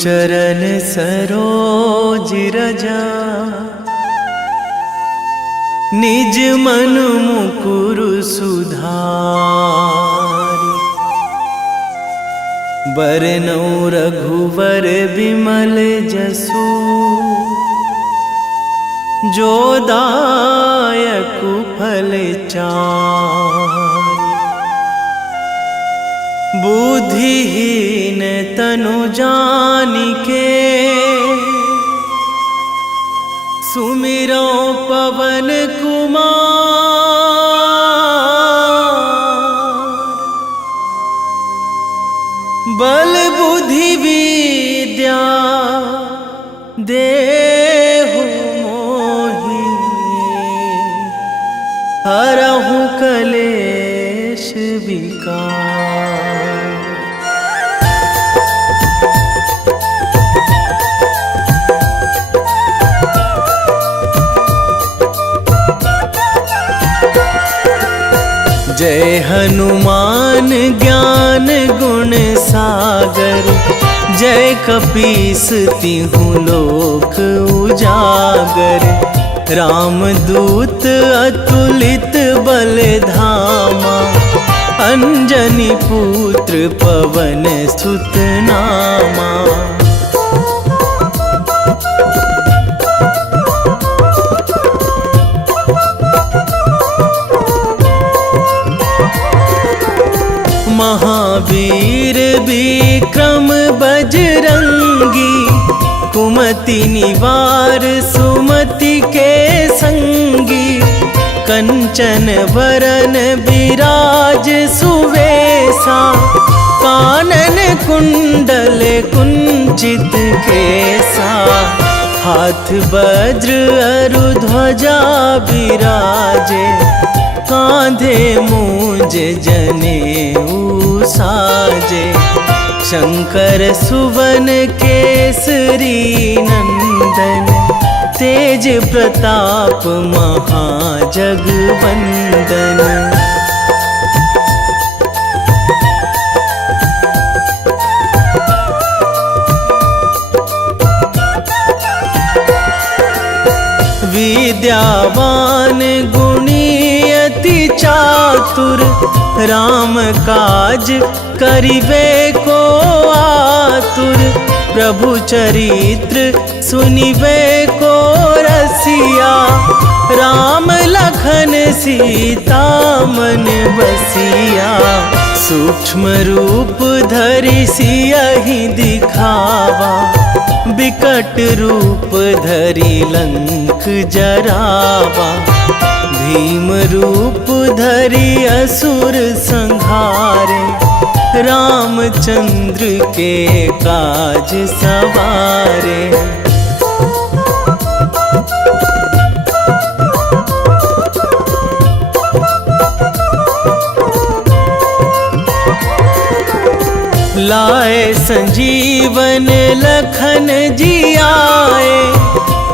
चरण सरोज रजा, निज मन मुकुर सुधारि। बरनौ रघुवर विमल जसु, जो दायक फल चारि। बुद्धिहीन तनु जानिके, सुमिरो पवन कुमार। बल बुद्धि विद्या देहु मोहि, हरहु कलेश विकार। जय हनुमान ज्ञान गुण सागर, जय कपीस तिहु लोक उजागर। रामदूत अतुलित बल धामा, अंजनी पुत्र पवन सुत नामा। महावीर विक्रम बजरंगी, कुमति निवार सुमति के संगी। कंचन वरन विराज सुवेशा, कानन कुंडल कुंचित केसा। हाथ वज्र अरु ध्वजा विराजे, कांधे मूंज जनेऊ साजे। शंकर सुवन केसरी नंदन, तेज प्रताप महाजगवंदन। विद्यावान गुणी अति चातुर, राम काज करिबे को आतुर। प्रभु चरित्र सुनिबे को रसिया, राम लखन सीता मन बसिया। सूक्ष्म रूप धरि सियहि दिखावा, बिकट रूप धरि लंक जरावा। भीम रूप धरि असुर संहारे, रामचंद्र के काज सवारे। लाए संजीवन लखन जियाए,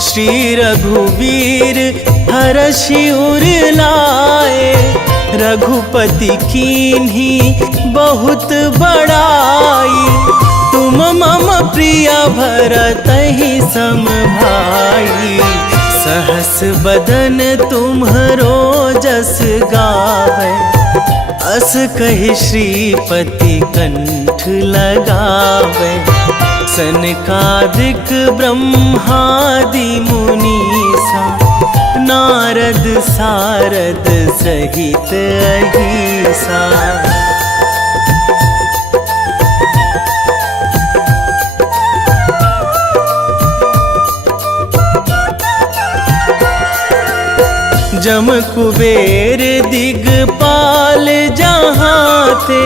श्री रघुवीर हरषि उर लाए। रघुपति कीन्ही बहुत बड़ाई, तुम मम प्रिय भरतहि सम भाई। सहस बदन तुम्हरो जस गावै, अस कहि श्रीपति कंठ लगावै। सनकादिक ब्रह्मादि मुनीसा, नारद सारद सहित अहिसा। जम कुबेर दिगपाल जहाँ थे,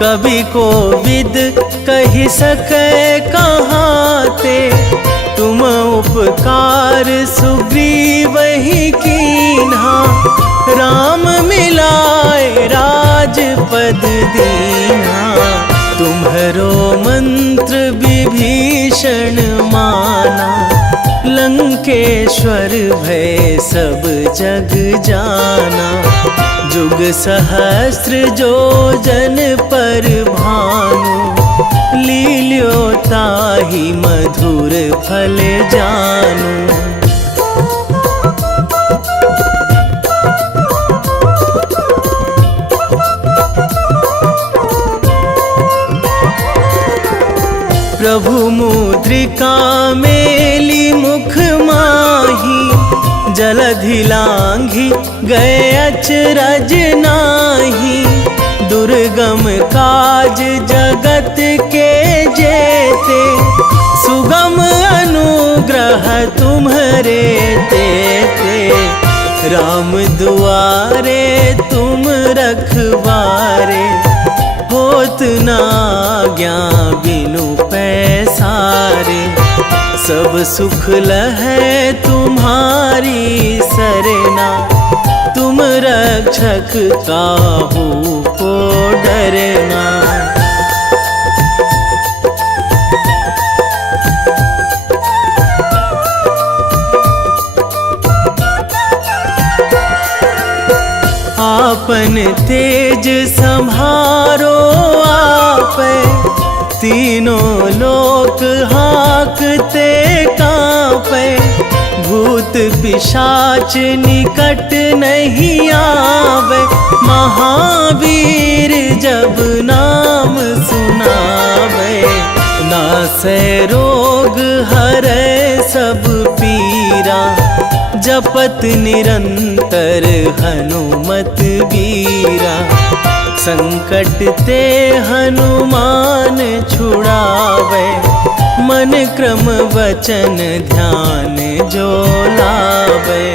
कवि कोविद कहि सकै कहाँ ते। तुम उपकार सुग्रीवहि कीन्हा, राम मिलाए राजपद दीन्हा। तुम्हरो मंत्र विभीषण माना, लंकेश्वर भय सब जग जाना। जुग सहस्र जो जन पर भानु, लील्यो ताहि मधुर फल जानू। प्रभु मुद्रिका मेली मुख माही, जलधि लांघी गए अचरज नाही। दुर्गम काज जगत के जेते, सुगम अनुग्रह तुम्हरे तेते। राम दुआरे तुम रखवारे, होत ना आज्ञा बिनु पैसारे। सब सुख लहै तुम्हारी सरना, तुम रक्षक काहू को डरना। आपन तेज संभारो आपै, तीनों लोक हाकते कांपै। भूत पिशाच निकट नहीं आवे, महावीर जब नाम सुनावे। नासै रोग हरै सब पीरा, जपत निरंतर हनुमत वीरा। संकट ते हनुमान छुड़ावे, मन क्रम वचन ध्यान जो लावे।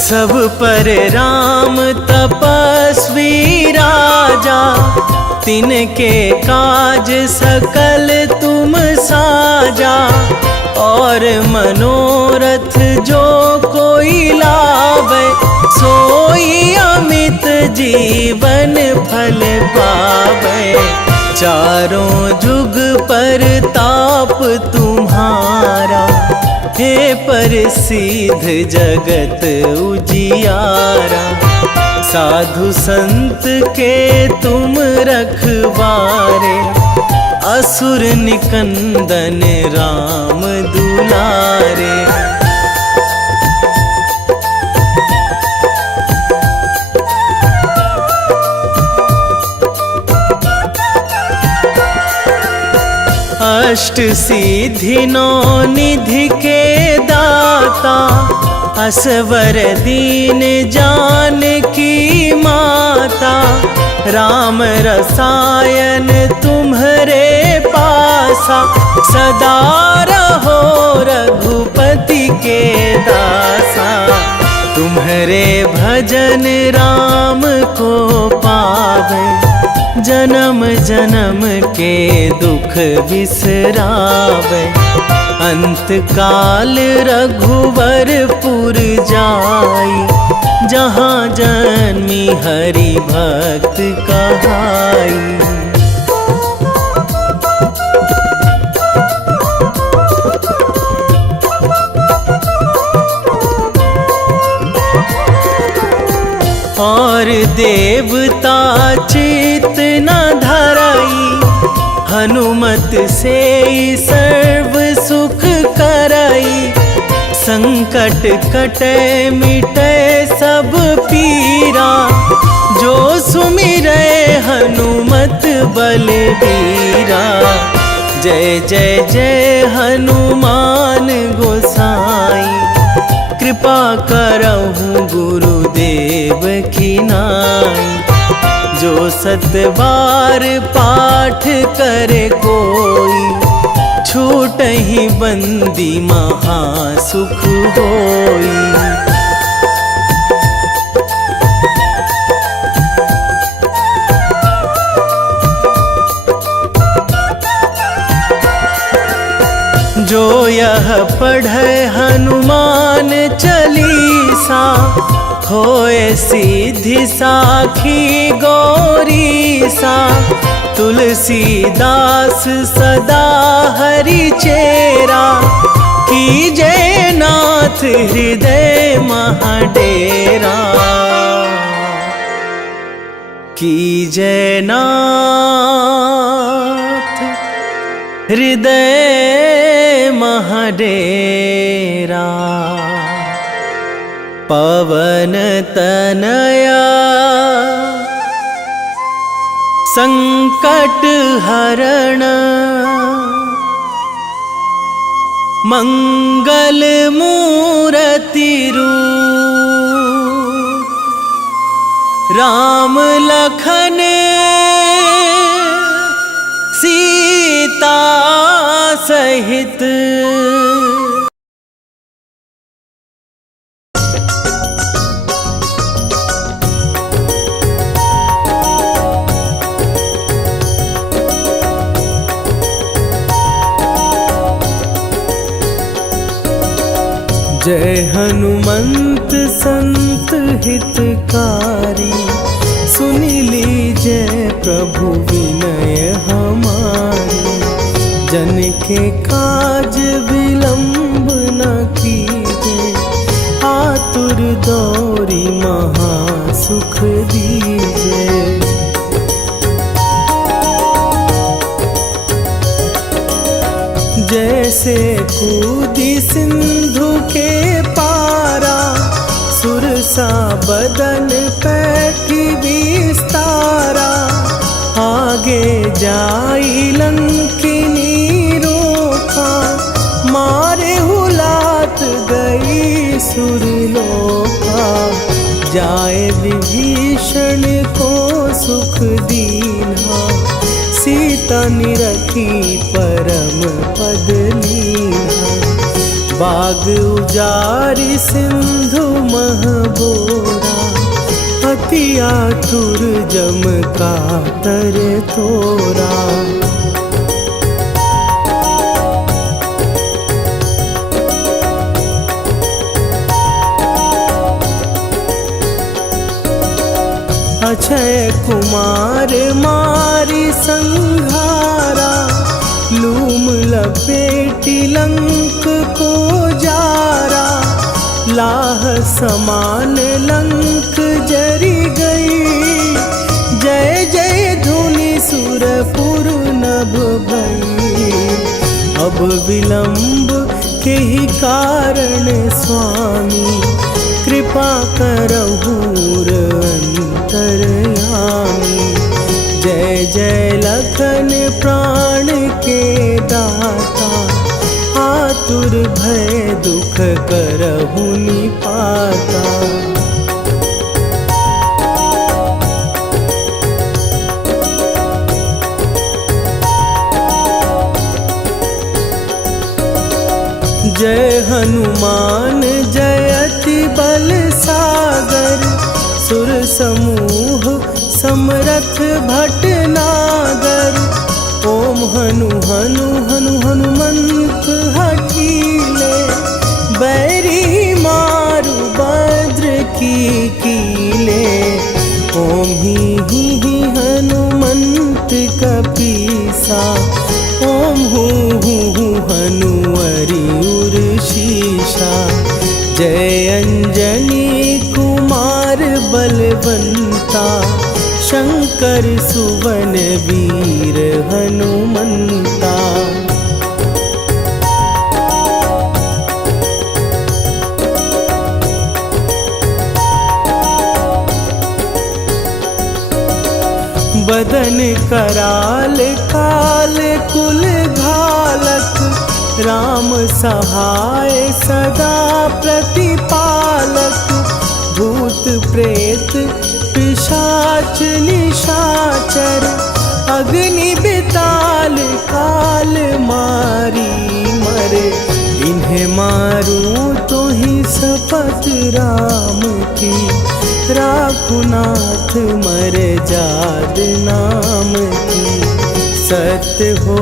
सब पर राम तपस्वी राजा, तिनके काज सकल तुम साजा। और मनोरथ जो कोई लावे, सोई अमित जीवन फल पावे। चारों जुग पर ताप तुम्हारा, हे प्रसिद्ध जगत उजियारा। साधु संत के तुम रखवारे, असुर निकंदन राम दुलारे। अष्ट सिद्धि नौ निधि के दाता, असवर दीन जानकी माता। राम रसायन तुम्हरे पासा, सदा रहो रघुपति के दासा। तुम्हरे भजन राम को पावे, जन्म जन्म के दुख बिसरावे। अंत काल रघुवरपुर जाई, जहाँ जन्मी हरि भक्त कहाई। और देवता चित न धरई, हनुमत से सर्व सुख करई। संकट कटे मिटे सब पीरा, जो सुमिरै हनुमत बलबीरा। जय जय जय हनुमान गोसाई, कृपा करहु गुरुदेव की नाई। जो सतबार पाठ करे कोई, छूटहि बंदी महासुख होई। जो यह पढ़े हनुमान चालीसा, होए सीधी साखी गौरीसा। तुलसीदास सदा हरि चेरा, कीजे नाथ हृदय महाडेरा, कीजे नाथ हृदय महाडेरा। पवन तनया संकट हरण, मंगल मूर्ति रूप, राम लखन सीता सहित। जय हनुमंत संत हितकारी, सुन लीजय प्रभु विनय हमारी। जन के काज विलंब न कीजे, आतुर दौरी महासुख दीजे। जैसे कूदी सिंधु के पारा, सुरसा बदन पैठी विस्तारा। आगे जाई लंकिनी रोका, मारे हुलात गई सुरलोका। जाए विभीषण को सुख दीन्हा, सीता निरखी परम पद लीन्हा। बाग उजारि सिंधु महबोरा, अति आतुर जम कातर तोरा। अक्षय कुमार मारी संघारा, लूम लपेटी लंक को जारा। लाह समान लंक जरी गई, जय जय धुनि सुरपुर नभ भई। अब विलंब के ही कारण स्वामी, कृपा करहु अंतरयामी। जय जय लखन प्राण के दाता, आतुर भय दुख करहु निपाता। जय हनुमान जयति बल सागर, सुर समूह समरथ भटनागर। ओम हनु हनु हनु हनुमंत हठीले, बैरी मारु भद्र की कीले। ओम ही हनुमंत कपीसा, ओम हूँ हनुमरि उर्शीषा। जय अंजनी कुमार बलवंता, शंकर सुवन वीर हनुमंता। बदन कराल काल कुल घालक, राम सहाय सदा प्रतिपालक। भूत प्रेत पिशाच निशाचर, अग्नि बिताल काल मारी मरे। इन्हें मारूं तो ही शपथ राम की, राखुनाथ मर जाद नाम की। सत्य हो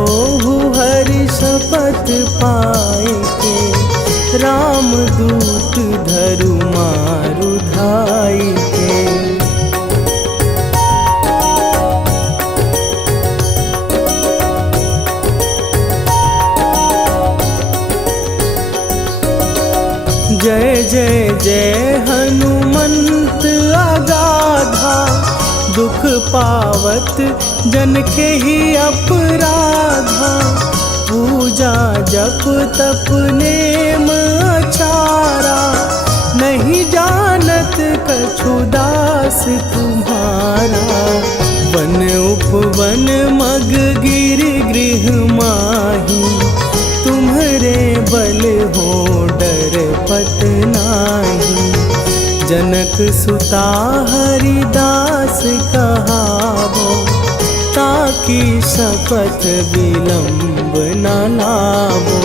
हरि शपथ पाए के, राम दूत धरु मारु धाई के। जय जय हनुमंत अगाधा, दुख पावत जन के ही अपराधा। पूजा जप तप नेम अचारा, नहीं जानत कछु दास तुम्हारा। वन उपवन मग गिर गृह माही, तुम्हरे बल हो डर पत नाही। जनक सुता हरिदास कहावो, ताकि शपथ विलंब न लावो।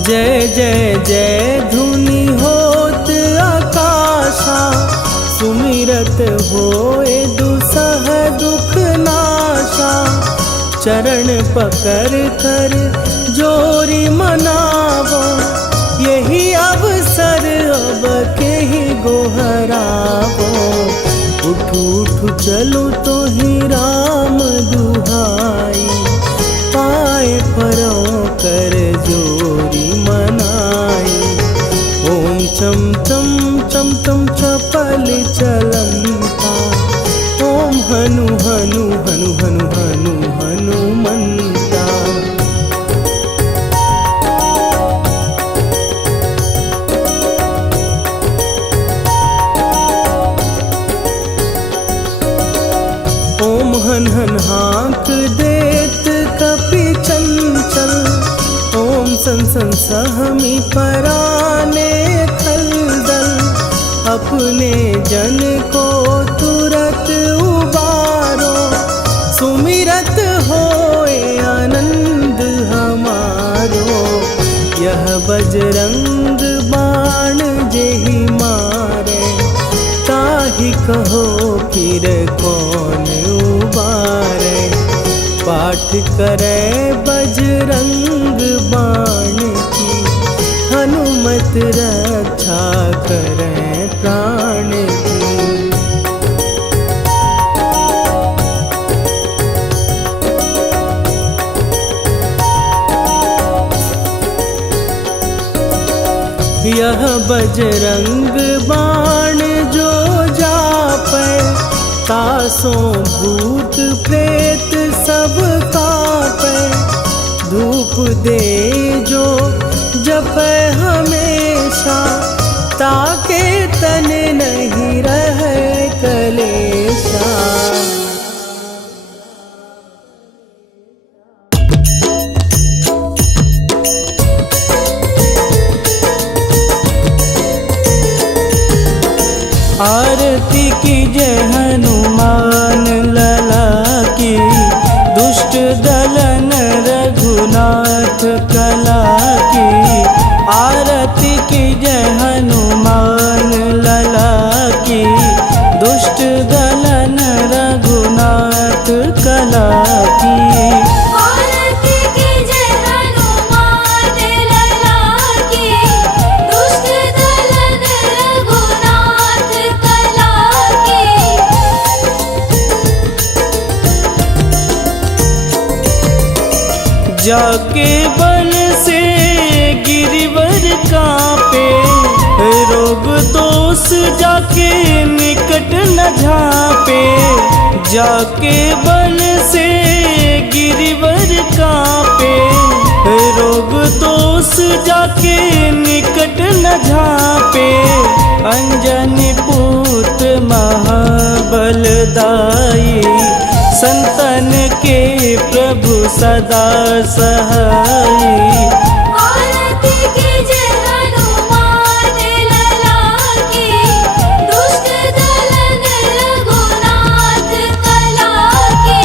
जय जय जय धुनि होत आकाशा, सुमिरत होए दुसह दुख नाशा। चरण पकड़ कर जोरी मनावो, यही अवसर अब के ही गोहरावो। उठू उठू चलो तो ही राम दुहाई, पाए परों कर जोरी मनाई। ओम चम चम चम चम चपल चलंता, ओम हनु हनु हनु हनु हनु हनुमंता। ओम हन हन हाँक देत कपि चंचल, ओम सन सन सहमी पराने खलदल। अपने जन को तुरत उबारो, सुमिरत होए आनंद हमारो। यह बजरंग बाण जेहि मारे, ताहि कहो फिर कौन उबारे। पाठ करे बजरंग बाण की, हनुमत रक्षा करे प्राण की। यह बजरंग बाण जो जापै, तासों भूत प्रेत सब कापै। धूप दे जो जपै हमेशा, ताके तन नहीं रहे कलेशा। आरती की जय हनुमान लला की, दुष्ट दलन रघुनाथ कला की। आरती की जय हनुमान लला की, दुष्ट दलन रघुनाथ कला की। जाके बल से गिरिवर कांपे, रोग दोष जाके निकट न झांपे। जाके बल से गिरिवर कांपे, रोग दोष जाके निकट न झांपे। अंजनी पूत महाबलदाई, संतन के प्रभु सदा सहाई। आरती की जय हनुमान लला की, दुष्ट दलन रघुनाथ कला की।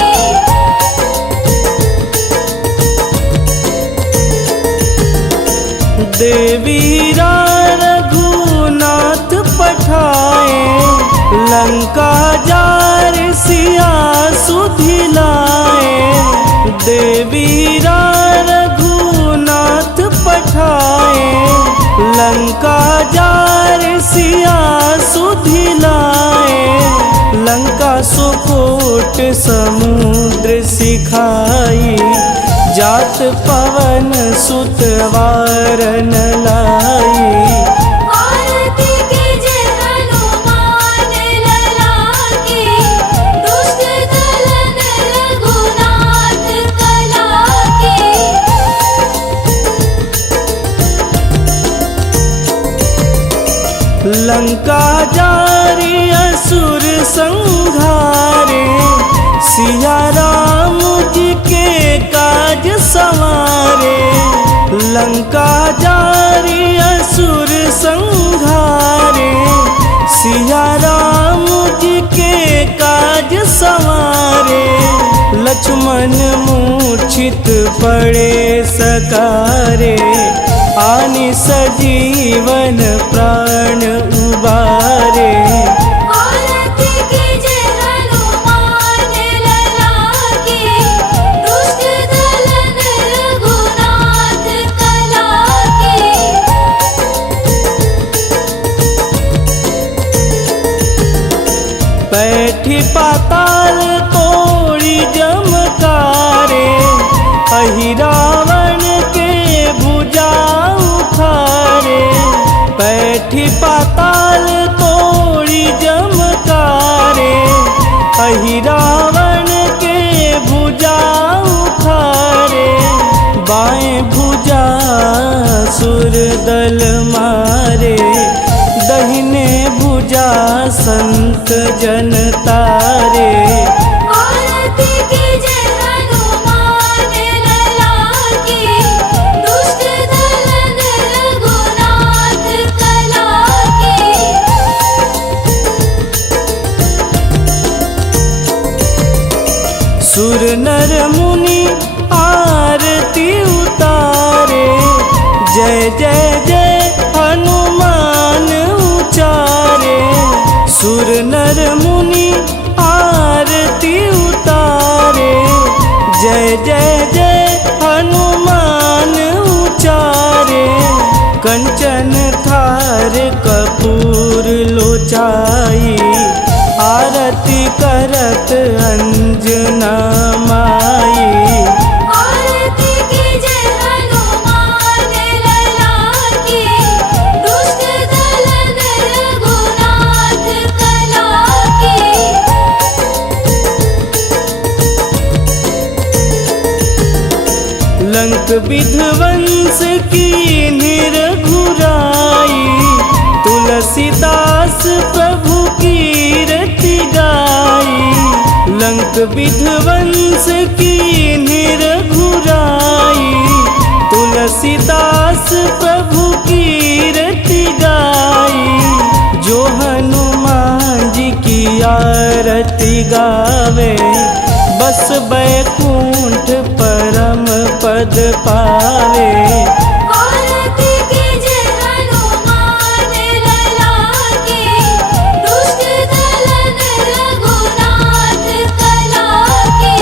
देवीरा रघुनाथ पठाए, लंका जार सिया सुधिलाए। देवीरा रघुनाथ पठाए, लंका जार सिया सुधिलाए। लंका सुकोट समुद्र सिखाई, जात पवन सुत वारन लाई। आरती कीजे हनुमान लला की, दुष्ट दलन रघुनाथ कला की। लंका जारी असुर संहारे, सिया राम जी के काज संवारे। लंका जारी असुर संहारे, सिया राम जी के काज संवारे। लक्ष्मण मूर्छित पड़े सकारे, आनि सजीवन प्राण उबारे। आरती कीजे हनुमान लला की, दुष्ट दलन रघुनाथ कला की। बैठी पाताल तोड़ी जमकारे, अहि रावण के भुजा उखारे। बैठी पाताल तोड़ी जमकारे, अहि रावण के भुजा उखारे। बाएं भुजा सुर दल मारे, दहिने भुजा संत जन तारे। आरती कीजे हनुमान लला की, दुष्ट दलन रघुनाथ कला की। सुर नर मुनि आरती उतारे, जय जय जय हनुमान उचारे। सुर नर मुनि आरती उतारे, जय जय जय हनुमान उचारे। कंचन थार कपूर लोचाई, आरती करत अंजना माई। आरती कीजे हनुमान लला की, दुष्ट दलन रघुनाथ कला की। लंक विध्वंस की निरघुराई, तुलसीदास प्रभु कीरति गाई। लंक विध्वंस की निरघुराई, तुलसीदास प्रभु कीरति गाई। जो हनुमान जी की आरती गावे, बस बैकुंठ परम पद पावे। आरती कीजे हनुमान लला की, दुष्ट दलन रघुनाथ कला की।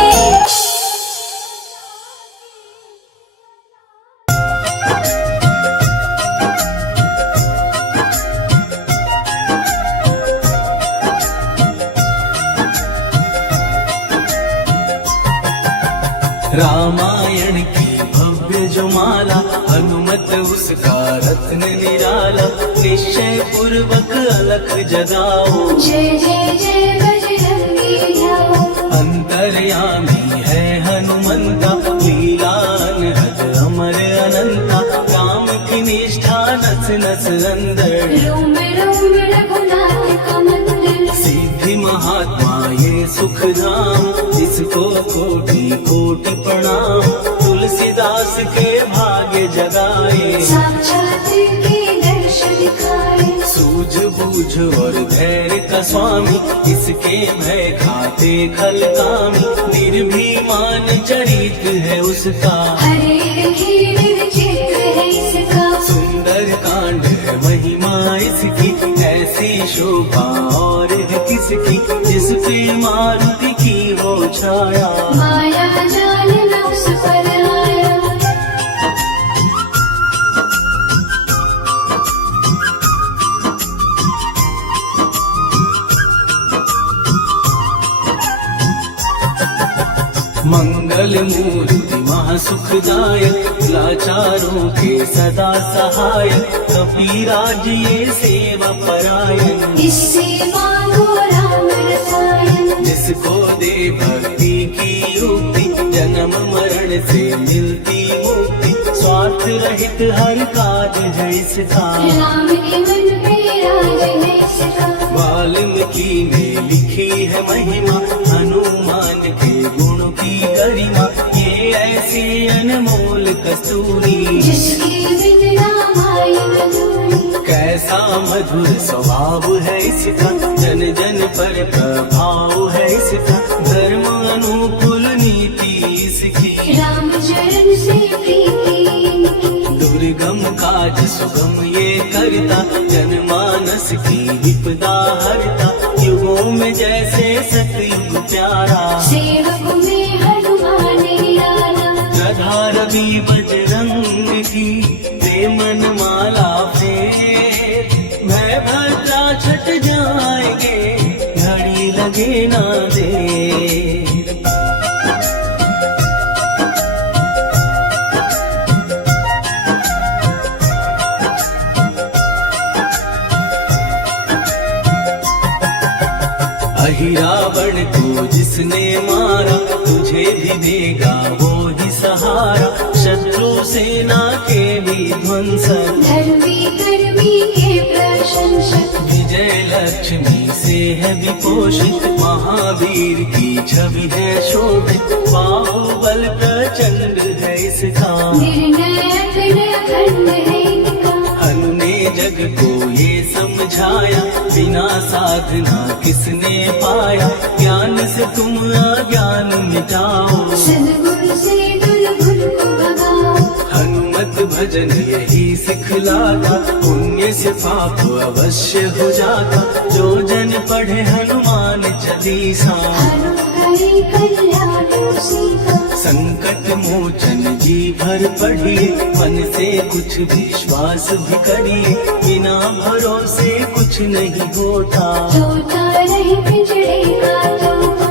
रामायण की भव्य जो माला, हनुमत उसका रत्न निराला। निश्चय पूर्वक अलख जगाओ, जय जय जय बजरंगी ध्याओ। अंतर्यामी है हनुमंता, लीला अनहद अमर अनंता। राम की निष्ठा नस नस अंदर, रोम रोम रघुनाथ का मंदिर। सिद्धि महात्मा ये सुख धाम, जिसको कोटि कोटि प्रणाम। तुलसीदास के भाग्य जगाए, साक्षात के दर्श दिखाए। सूझबूझ और धैर्य का स्वामी, इसके भय खाते खल कामी। निर्भीमान चरित है उसका, हरे हीर चित्र है इसका। सुंदर कांड है महिमा इसकी। ऐसी शोभा और है किसकी, जिस पे मारुति की हो छाया। माया जाल न उस पर आया। मंगल मूर्ति महासुखदायक, लाचारों के सदा सहायक, कपीराज ये सेवा परायण। इससे मांगो राम रसायन, जिसको दे भक्ति की युक्ति, जन्म मरण से मिलती मुक्ति, स्वार्थ रहित हर काज है इसका, राम के मन पे राज है इसका। वाल्मीकि ने लिखी है महिमा, हनुमान के गुण की गरिमा, ये ऐसी अनमोल कस्तूरी, जिसके बिन रामायण अधूरी। कैसा मधुर स्वभाव है इसका, जन जन पर प्रभाव है इसका, धर्म अनुकूल नीति इसकी, राम चरण से प्रीति इनकी। दुर्गम काज सुगम ये करता, जनमानस की विपदा हरता, युगों में जैसे सतयुग प्यारा, सेवक में हनुमान निराला। गधा रवि बजरंग की, दे मन माला फेर, भय भद्रा छट जाएंगे, घड़ी लगे ना देर। रावण को जिसने मारा, तुझे भी देगा वो ही सहारा, शत्रु सेना के भी ध्वंसक, धर्मी कर्मी के प्रशंसक। विजय लक्ष्मी से है विपोषित, महावीर की छवि है शोभित, बाहुबल प्रचंड है इसका, निर्णायक अखंड है इनका। हनु ने जग को ये समझाया, बिना साधना किसने पाया, ज्ञान से तुम अज्ञान मिटाओ, सद्गुरु से दुर्गुण को भगाओ। हनुमत भजन यही सिखलाता, पुण्य से पाप अवश्य हो जाता, जो जन पढ़े हनुमान चालीसा, हरि कल्याण सीता। संकट मोचन जी भर पढ़िए, मन से कुछ विश्वास भी करिए, बिना भरोसे कुछ नहीं होता, तोता नहीं पिंजड़े का तोता।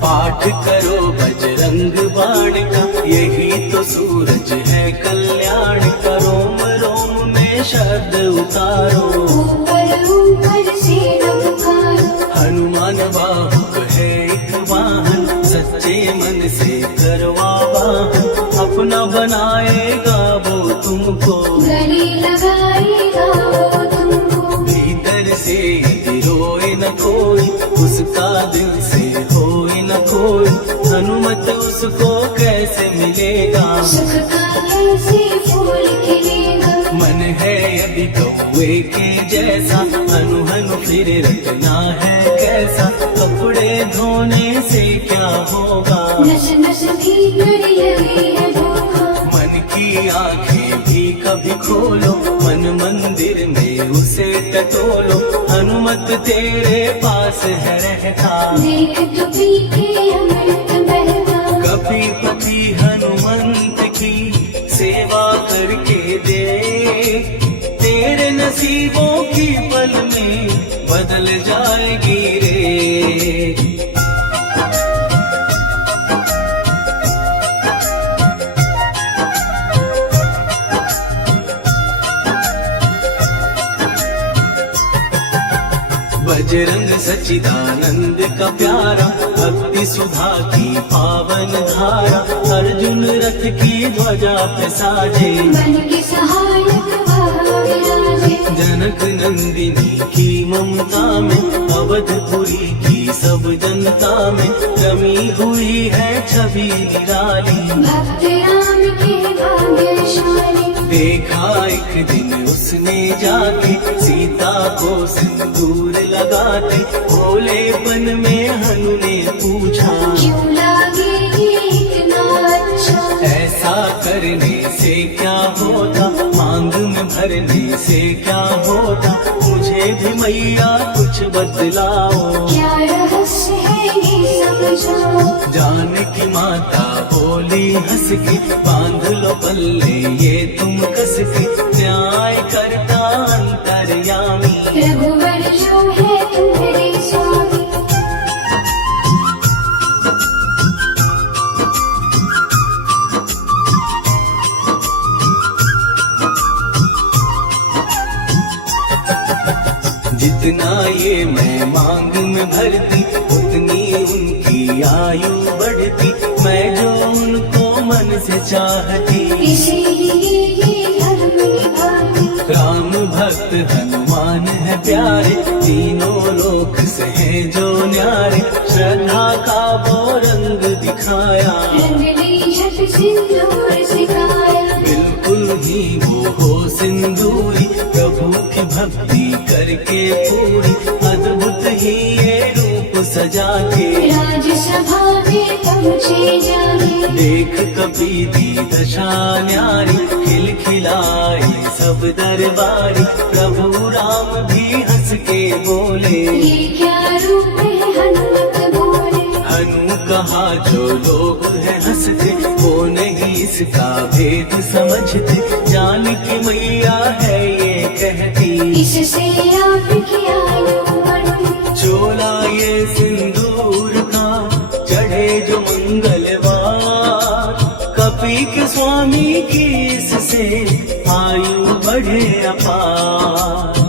पाठ करो बजरंग बाण का, यही तो सूरज है कल्याण का, रोम रोम में शब्द उतारो, ऊपर ऊपर से पुकारो। हनुमान बाहुक है एक वाहन, सच्चे मन से करवा वाहन, अपना बनाएगा वो तुमको, गले लगाएगा वो तुमको। भीतर से यदि रोए न कोई, उसका दिल से होए न कोई, हनुमत उसको कैसे मिलेगा, सुख का कैसे फूल खिलेगा। मन है यदि कौवे के जैसा, हनु हनु फिर रखना है कैसा, कपड़े धोने से क्या होगा, नस नस भीतर यही है धोखा। मन की आंखें भी कभी खोलो, मन मंदिर में उसे टटोलो, हनुमत तेरे पास है रहता, देख तो पीके अमृत बहता। कपीपति हनुमंत की सेवा करके दे, तेरे नसीबों की पल में बदल जाएगी रे। बजरंग सच्चिदानंद का प्यारा, भक्ति सुधा की पावन धारा, अर्जुन रथ की ध्वजा पे साजे, मन के सहायक वह विराजे। जनक नंदिनी की ममता में, अवधपुरी की सब जनता में, रमी हुई है छवि निराली, भक्त राम के भाग्यशाली। देखा एक दिन उसने जाके, सीता को सिंदूर लगाते, भोलेपन में हनु ने पूछा, क्यों लागे ये इतना अच्छा। ऐसा करने से क्या होता, मांग में भरने से क्या होता, मुझे भी मैया कुछ बतलाओ, क्या रहस्य है ये समझाओ। जानकी माता बोली हंस के, बांध लो बल्ले ये तुम कस के न्याय करता अंतर्यामी। रघुवर जो है तुम्हारे स्वामी। जितना ये मैं मांग में भरती उतनी उनकी आयु बढ़ती। मैं जो उनको मन से चाहती इसीलिए ये धर्म निभाती। राम भक्त हनुमान है प्यारे तीनों लोक से हैं जो न्यारे। श्रद्धा का वो रंग दिखाया रंगली झट सिंदूर सिखाया। बिल्कुल ही वो हो सिंदूरी प्रभु की भक्ति करके पूरी। अद्भुत ही ये रूप सजा के राजसभा में पहुँचे जागे। देख कपी दी दशा न्यारी खिलखिलाई सब दरबारी। प्रभु राम भी हंस के बोले ये क्या रूप है हनुमत बोले। हनु कहा जो लोग हैं हंसते वो नहीं इसका भेद समझते। जान की मैया है ये कहती इससे आपकी आयु बढ़ती। चोला ये सिंदूर का चढ़े जो मंगलवार। कपी के स्वामी की इससे आयु बढ़े अपार।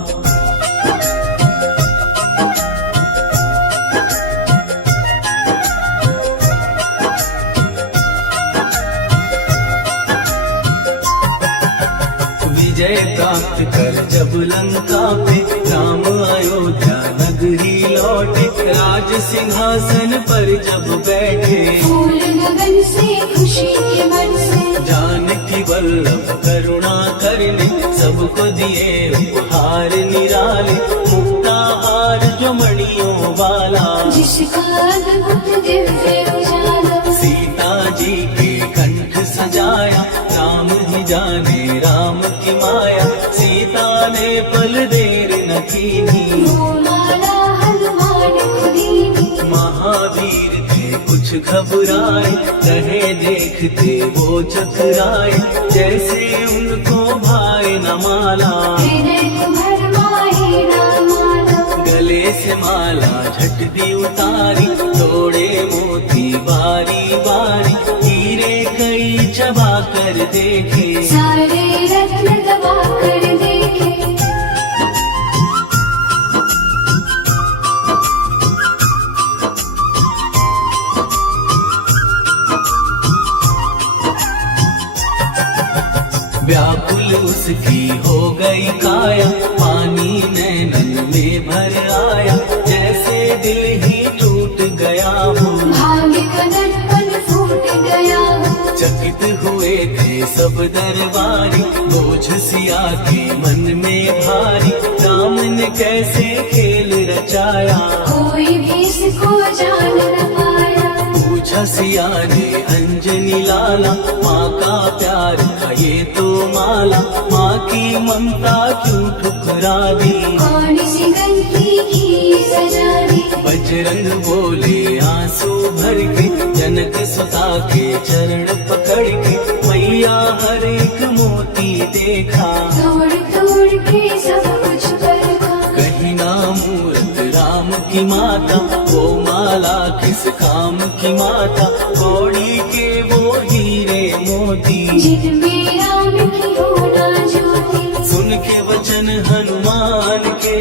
विजय प्राप्त कर जब लंका पे राम अयोध्या नगरी लौटे। राज सिंहासन पर जब बैठे फूल गगन से खुशी के बरसे। जानकी वल्लभ करुणा करने सबको दिए उपहार निराले। मुक्ताहार जो मणियों वाला जिसका अद्भुत दिव्य उजाला। सीता जी के कंठ सजाया राम ही जाने राम की माया। सीता ने पल देर न कीनी वो माला हनुमान को दीनी। महावीर थे कुछ घबराए रहे देखते वो चकराए। जैसे उनको भाई न माला हृदय को भरमाए ना माला। गले से माला झट दी उतारी। तोड़े मोती बारी बारी हीरे कई चबा कर देखे। सारे रत्न दबा कर देखे। व्याकुल उसकी हो गई काया। पानी नैनन में भर आया जैसे दिल ही टूट गया हो। भाग्य का दर्पण फूट गया हो। चकित हुए थे सब दरबारी बोझ सिया के मन में भारी। राम ने कैसे खेल रचाया कोई भी इसको जान न पाया। पूछा सिया ने अंजनी लाला माँ का प्यार था ये तो माला। माँ की ममता क्यों ठुकरा दी कौन सी गलती की सजा दी। बजरंग बोले आंसू भर के जनक सुता के चरण पकड़ के। मैया हर एक मोती देखा तोड़ तोड़ के सब कुछ परखा। कहीं ना मूरत राम की माता वो माला किस काम की माता। कौड़ी के वो हीरे मोती जिनमें राम की होना ज्योति। सुन के वचन हनुमान के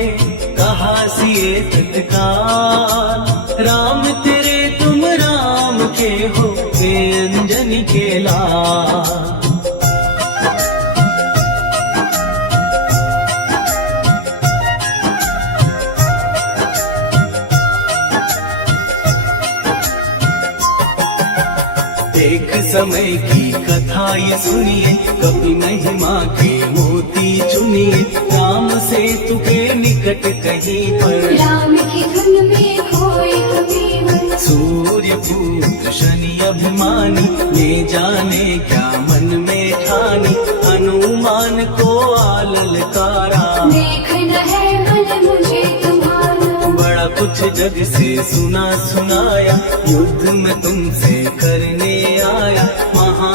कहा सिए तत्काल। राम तेरे तुम राम के हो हे अंजनी के लाल। एक समय की कथा ये सुनिए कभी महिमा के मोती चुनिए। राम से तुके निकट कहीं पर राम की धुन में खोए कबीर। सूर्य पुत्र शनि अभिमानी ये जाने क्या मन में ठानी। हनुमान को आललकारा देखना है मन मुझे तुम्हारा। बड़ा कुछ जग से सुना सुनाया युद्ध में तुमसे करने आया।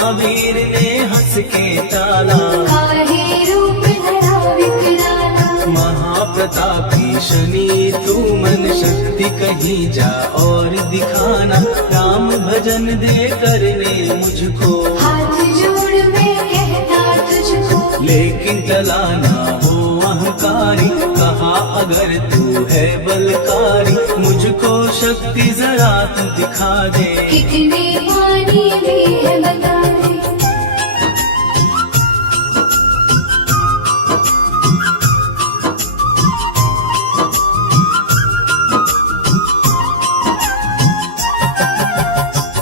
महावीर ने हंस के टाला, काहे रूप धरा विकराला। महाप्रतापी शनि तू मन शक्ति कहीं जा और दिखाना, राम भजन दे करने मुझको, हाथ जोड़ मैं कहता तुझको। लेकिन टला ना हो अहंकारी, कहा अगर तू है बलकारी, मुझको शक्ति जरा तू दिखा दे। कितने पानी भी है बता दे।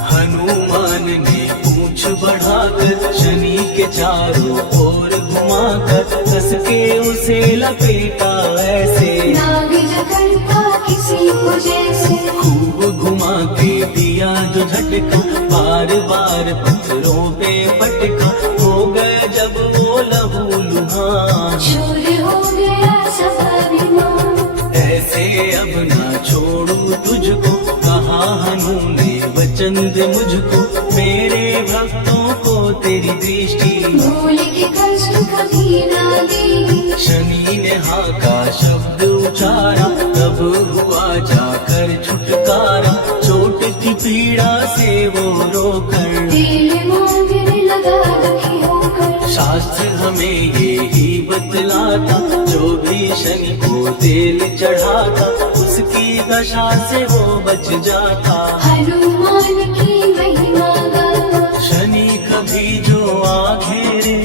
हनुमान ने पूंछ बढ़ाकर शनि के चारों ओर घुमाकर, कस के उसे लपेटा ऐसे, नाग जकड़ता किसी को जैसे। खूब घुमा के दिया जो झटका, बार बार पत्थरों पे पटका, हो गए जब वो लहू लुहान। शूर हो गया सब अभिमान, ऐसे अब ना छोड़ू तुझको, कहा हनु ने वचन दे मुझको, मेरे भक्तों को तेरी दृष्टि, भूल के कष्ट कभी ना देगी। शनि ने हाँ का शब्द उचारा, तब हुआ जाकर छुटकारा, चोट की पीड़ा से वो रोकर, दिल मांगने लगा दुखी होकर। शास्त्र हमें ये ही बतलाता, जो भी शनि को तेल चढ़ाता, उसकी दशा से वो बच जाता। हनुमान की महिमा गाता, शनि कभी जो आ घेरे,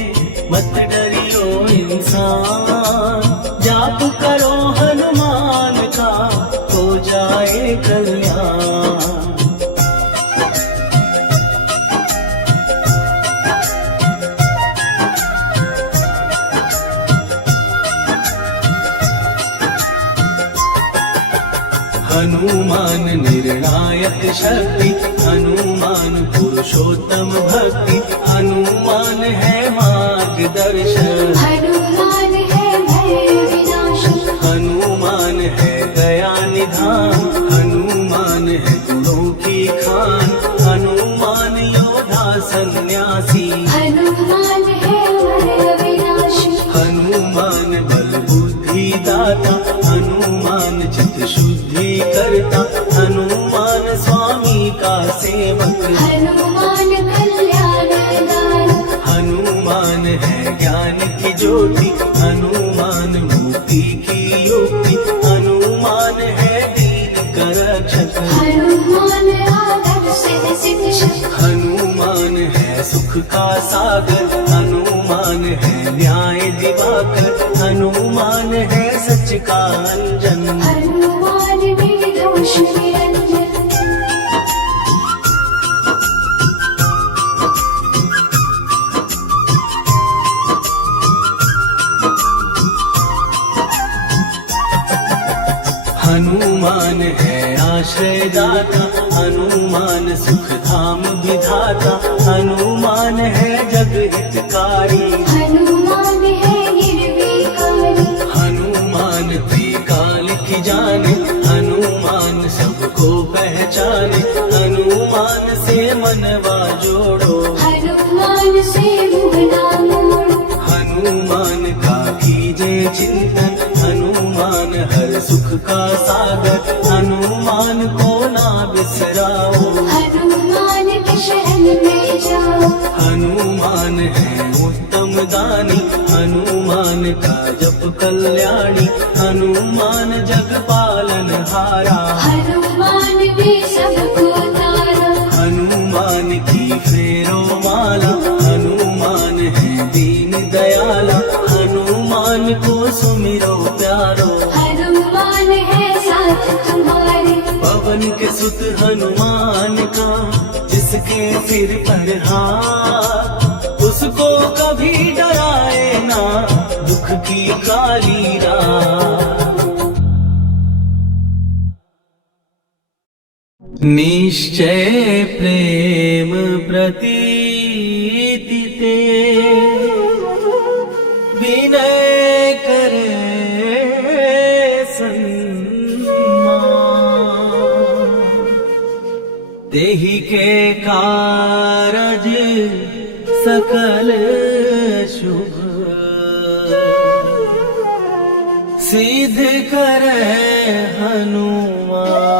मत डरियो इंसान, जाप करो हनुमान का, हो जाए कल्याण। हनुमान निर्णायक शक्ति, हनुमान पुरुषोत्तम भक्ति, हनुमान है मार्गदर्शन, हनुमान है भय विनाशी। हनुमान है दया निधान, हनुमान है गुणों की खान, हनुमान योद्धा सन्यासी, हनुमान है भय विनाशी। हनुमान बल बुद्धि दाता, हनुमान चित्त शुद्धि करता, हनुमान स्वामी का सेवक, हनुमान कल्याण दाता, हनुमान है ज्ञान की ज्योति, हनुमान मुक्ति की युक्ति, हनुमान है दीन का रक्षक, हनुमान आदर से सिद्ध शक्ति। हनुमान है सुख का सागर, हनुमान है न्याय दिवाकर, हनुमान है सच का अंजन, हनुमान निर्दोष निरंजन। हनुमान है आश्रयदाता, हनुमान सुख धाम विधाता, हनुमान है जग हितकारी, हनुमान है निर्विकारी, हनुमान त्रिकाल की जाने, हनुमान सबको पहचाने, हनुमान से मनवा जोड़ो, हनुमान से मुँह ना मोड़ो। हनुमान का कीजे चिंतन, हनुमान हर सुख का सागर, हनुमान को ना बिसराओ, हनुमान के शरण में जाओ। हनुमान है उत्तम दानी, हनुमान का जप कल्याणी, हनुमान जग पालन हारा, हनुमान भी सबको तारा। हनुमान की फेरो माला, हनुमान है दीन दयाला, हनुमान को सुमिरो प्यारो, हनुमान है साथ तुम्हारे। पवन के सुत हनुमान का, जिसके सिर पर हाथ, उसको कभी डराए ना दुख की काली रात। निश्चय प्रेम प्रतीति ते, विनय करे सन्मान, तेहि के कारज सकल शुभ सिद्ध करे हनुमान।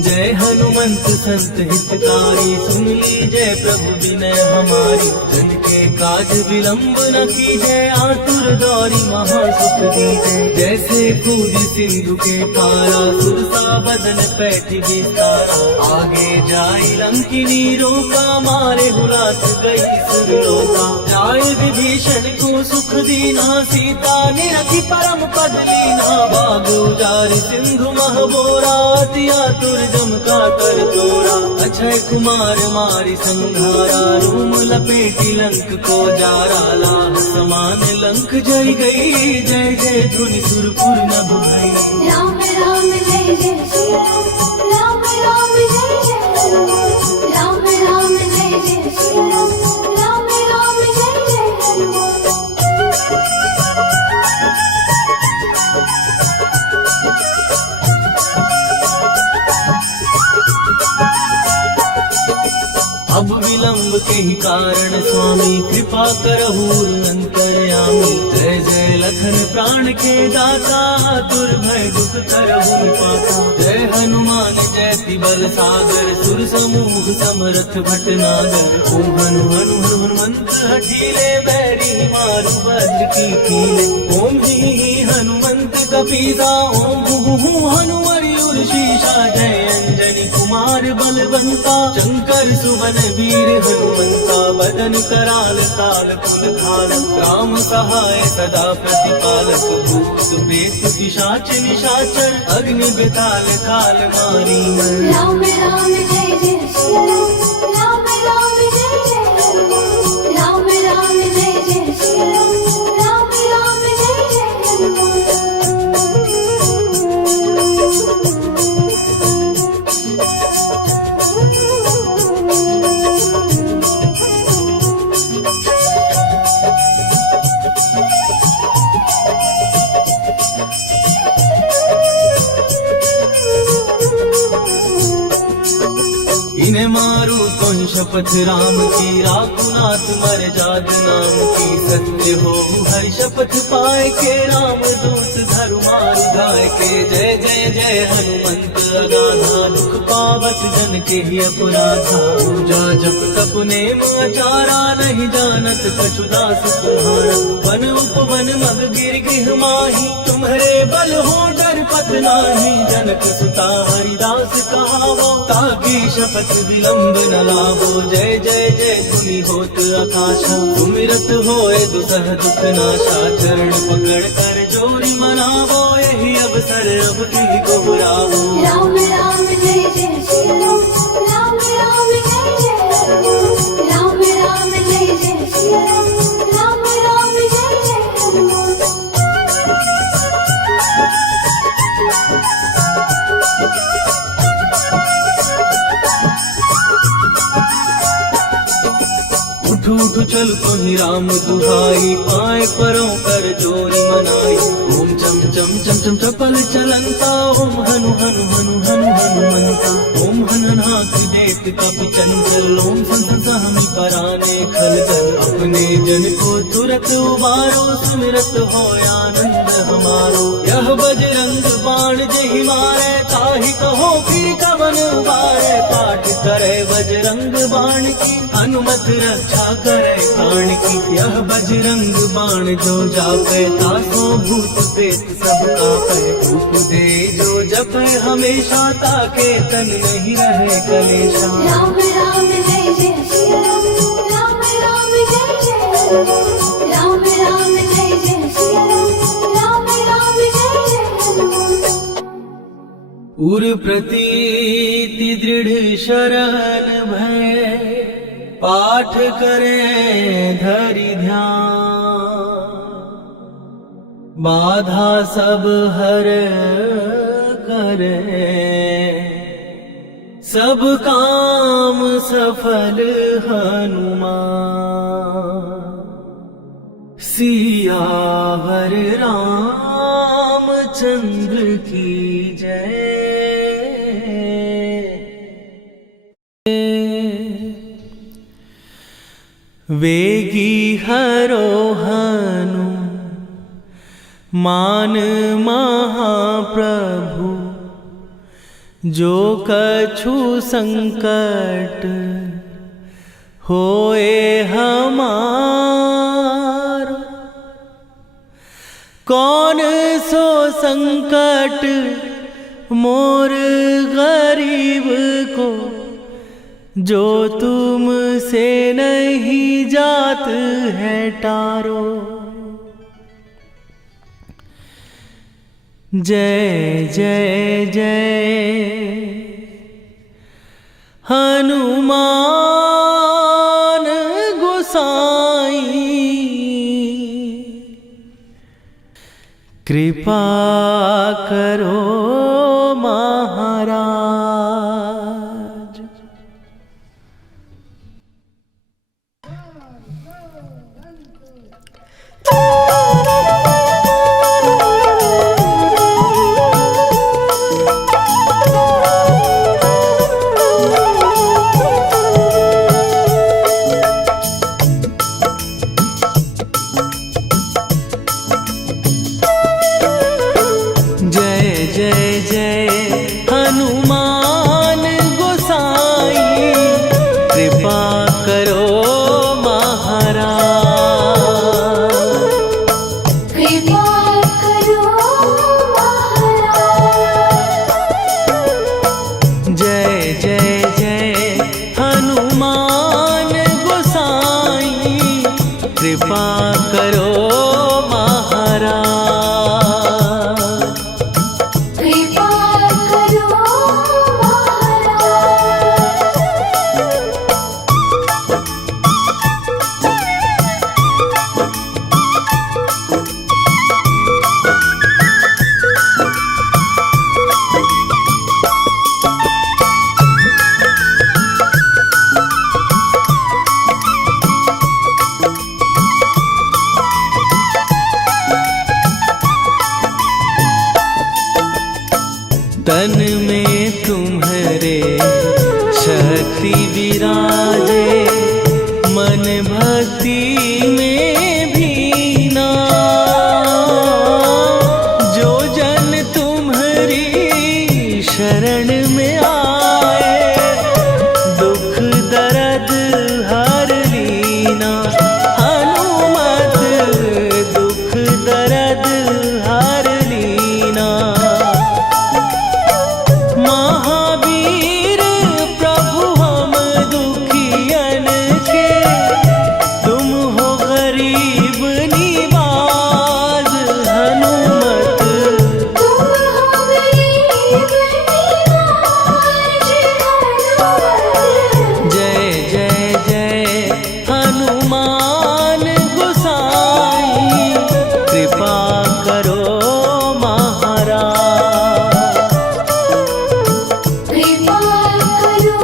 जय हनुमंत संत हितकारी, सुन लीजय प्रभु विनय हमारी। जन के काज विलंब न कीजय, आतुर दौरी महासुख दीजय। जैसे कूद सिंधु के पारा, सुरसा बदन पैठ विस्तारा। आगे जाई लंकिनी रोका, मारे हुलात गई सुरलोका। जाय विभीषण को सुख दीना, सीता निरखी परम पद लीना। बाग उजार सिंधु महबोरा, अति आतुर जम का कर तोरा। अक्षय कुमार मारी संघारा, रूम लपेटी लंक को जारा। लाह समान लंक जय गई, जय जय धुनि सुरपुर नभ भई। राम राम जय जय श्री राम, राम राम जय जय हनुमान। राम राम जय जय श्री राम, राम राम जय जय हनुमान। अब विलंब के ही कारण स्वामी, कृपा करहु अंतर्यामी। जय जय लखन प्राण के दाता, दुर्भय दुख करहु पाता। जय हनुमान जयति बल सागर, सुर समूह समरथ भटनागर। ओम हनु हनु हनुमंत हठीले, बैरी मारु वज्र की कीले। ओम ही हनुमंत कपीसा, ओम हु हनुमरि शीशा। जय अंजनी कुमार बलवंता, शंकर सुवन वीर हनुमंता। बदन कराल काल कुल खालक, राम सहाय सदा प्रतिपालक। भूत प्रेत पिशाच निशाचर, अग्नि बेताल काल मारी मर। राम राम जय जय श्री राम, राम राम जय जय हनुमान। राम राम जय जय श्री राम, राम राम जय जय हनुमान। इन्हें मारू तो शपथ राम की, राकुनाथ मर जाग नाम की। सत्य हो हरि शपथ पाए के, राम दूत धरु मारु गाय के। जय जय जय हनुमंत अगाधा, दुख पावत जन के ही अपराधा। पूजा जप तप नेम आचारा, नहीं जानत कछु दास तुम्हारा। वन उपवन मग गिर गृह माही, तुम्हारे बल हो डर पत नाही। जनक सुता हरिदास कहावो, ताकि शपथ विलंब न लावो। जय जय जय धुनि होत आकाशा, सुमिरत होए दुसह दुख नाशा। चरण पकड़ कर जोरी मनावो, यही अवसर अब की को बुलावो। राम राम जय जय श्री राम, राम राम जय जय हनुमान। राम राम जय जय श्री राम, राम राम जय जय हनुमान। उठ चल तो ही राम दुहाई, पाए परों कर जोरी मनाई। ओम चम चम चम चम चपल चलंता, ओम हनु हनु हनु हनु हनुमंता। ओम हननाथ देत कपि चंचल, ओम संत सहमी कराने खलदल। अपने जन को तुरत उबारो, सुमिरत हो आनंद हमारो। यह बजरंग बाण जहि मारे, ताहि कहो फिर कवन उबारे। पाठ करे बजरंग बाण की, हनुमत रक्षा करे प्राण की। यह बजरंग बाण जो जापे, तासो भूत प्रेत सब कापे। उपदे जो जपे हमेशा, ताके तन नहीं रहे कलेशा। राम राम जय जय श्री राम, राम राम जय जय हनुमान। राम राम जय जय श्री राम, उर प्रतीति दृढ़ शरण भय, पाठ करें धरि ध्यान। बाधा सब हर करें, सब काम सफल हनुमान। सियावर रामचंद्र की जय। वेगी हरोहनु मान महाप्रभु, जो कछु संकट होए हमार। कौन सो संकट मोर गरीब को, जो तुम से नहीं जात है टारो। जय जय जय हनुमान गोसाई, कृपा करो महाराज। कृपा करो महाराज। कृपा करो तन में तुम्हारे शक्ति विराजे, मन भक्ति में भीना। जो जन तुम्हारी शरण में आए, दुख दर्द हर लीना। हनुमत दुख दर्द हर लीना। महावीर प्रभु हम दुखियन के, तुम हो गरीब निवाज। हनुमत तुम हो गरीब निवाज। जय जय जय हनुमान गोसाई, कृपा करो महाराज। कृपा करो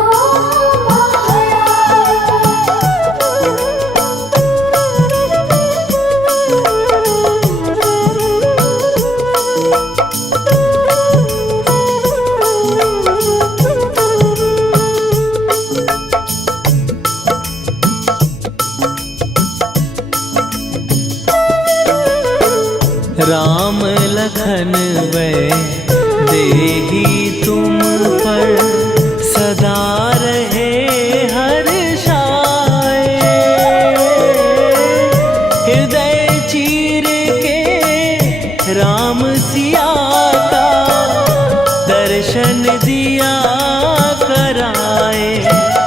राम लखन वै देही तुम पर, सदा रहे हर्षाए। हृदय चीर के राम सिया का, दर्शन दिया कराए।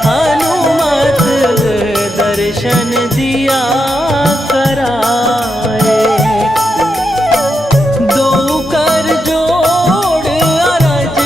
हनुमत दर्शन दिया कराए। दो कर जोड़ अरज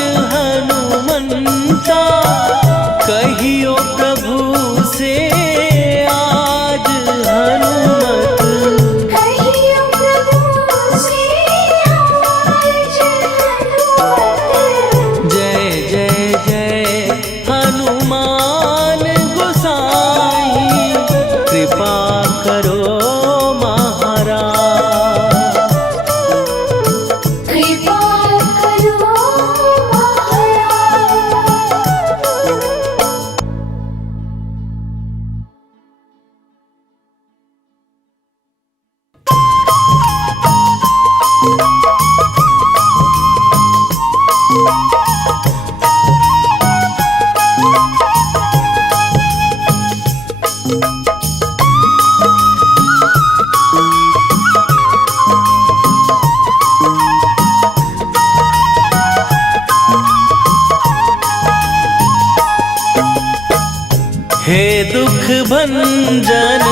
हे दुख भंजन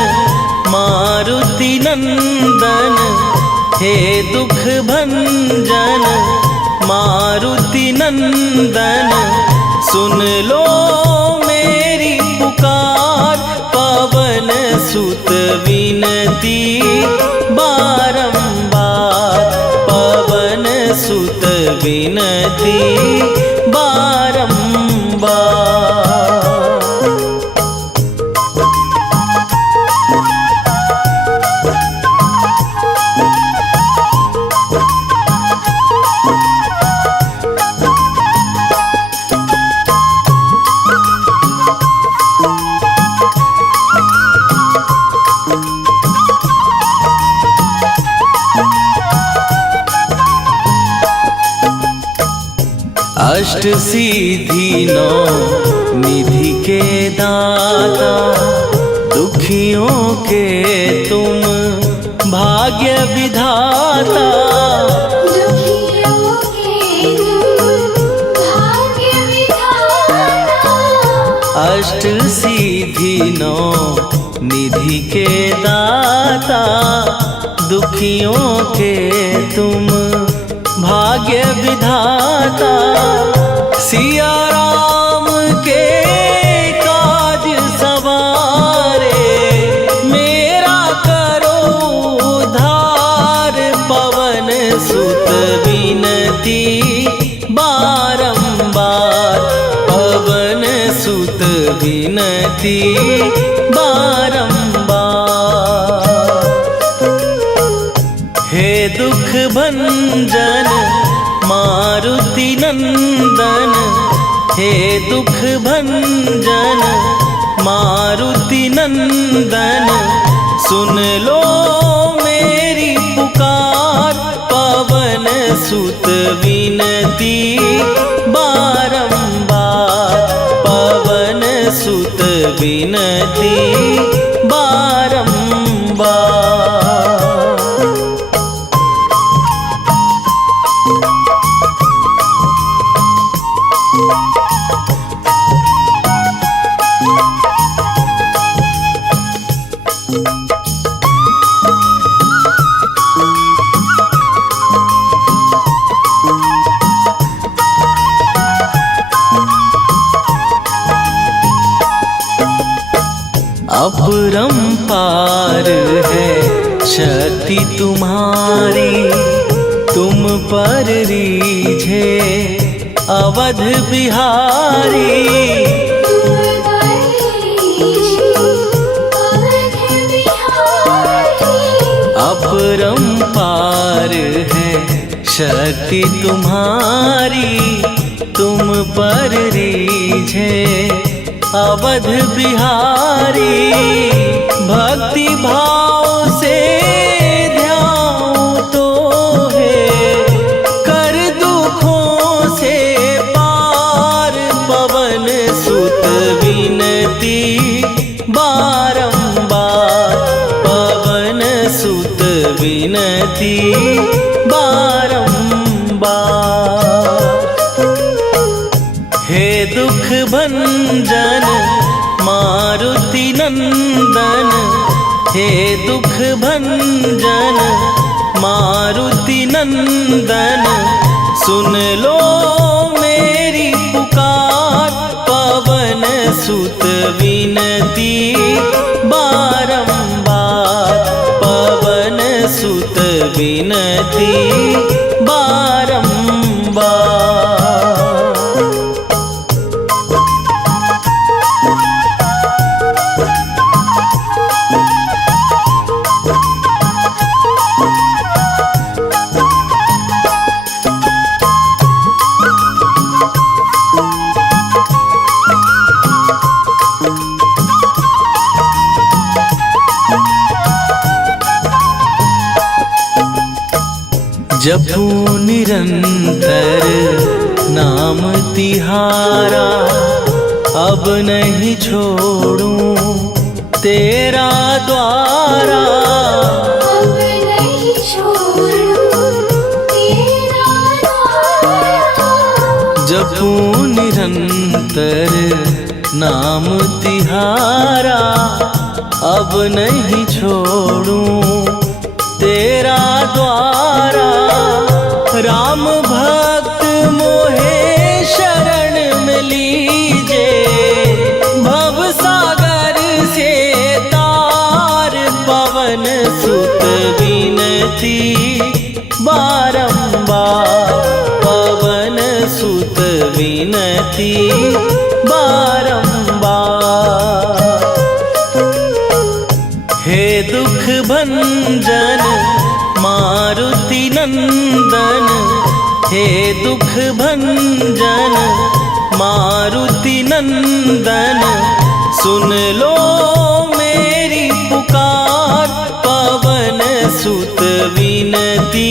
मारुति नंदन, हे दुख भंजन मारुति नंदन, सुन लो मेरी पुकार, पवन सुत विनती बारंबार, पवन सुत विनती बारंबार। अष्ट सिद्धि नौ निधि के दाता, दुखियों के तुम भाग्य विधाता, दुखियों के तुम भाग्य विधाता। अष्ट सिद्धि नौ निधि के दाता, दुखियों के तुम भाग्य विधाता, सिया राम के काज सवारे, मेरा करो उद्धार, पवन सुत विनती बारंबार, पवन सुत विनती बारंबार। हे दुख भंजन मारुति नंदन, हे दुख भंजन मारुति नंदन, सुन लो मेरी पुकार, पवन सुत विनती बारंबार, पवन सुत विनती बारंबार। अपरंपार है शक्ति तुम्हारी, तुम पर रीझे अवध बिहारी, तुम पर रीझे अवध बिहारी। अपरंपार है शक्ति तुम्हारी, तुम पर रीझे अवध बिहारी, भक्ति भाव से ध्यान तो है, कर दुखों से पार, पवन सुत विनती बारंबार, पवन सुत विनती बारंबार। हे दुख भंजन मारुति नंदन, हे दुख भंजन मारुति नंदन, सुन लो मेरी पुकार, पवन सुत विनती बारंबार, पवन सुत विनती बारंबार। जपू निरंतर नाम तिहारा, अब नहीं छोड़ूं तेरा द्वारा, अब नहीं छोड़ूं तेरा द्वारा। जपू निरंतर नाम तिहारा अब नहीं छोड़ूं तेरा द्वारा। राम भक्त मोहे शरण में लीजे, भव सागर से तार पवन सुत विनती बारंबार, पवन सुत विनती बारंबार। हे दुख भंजन मारुति नंदन, हे दुख भंजन मारुति नंदन, सुन लो मेरी पुकार, पवन सुत विनती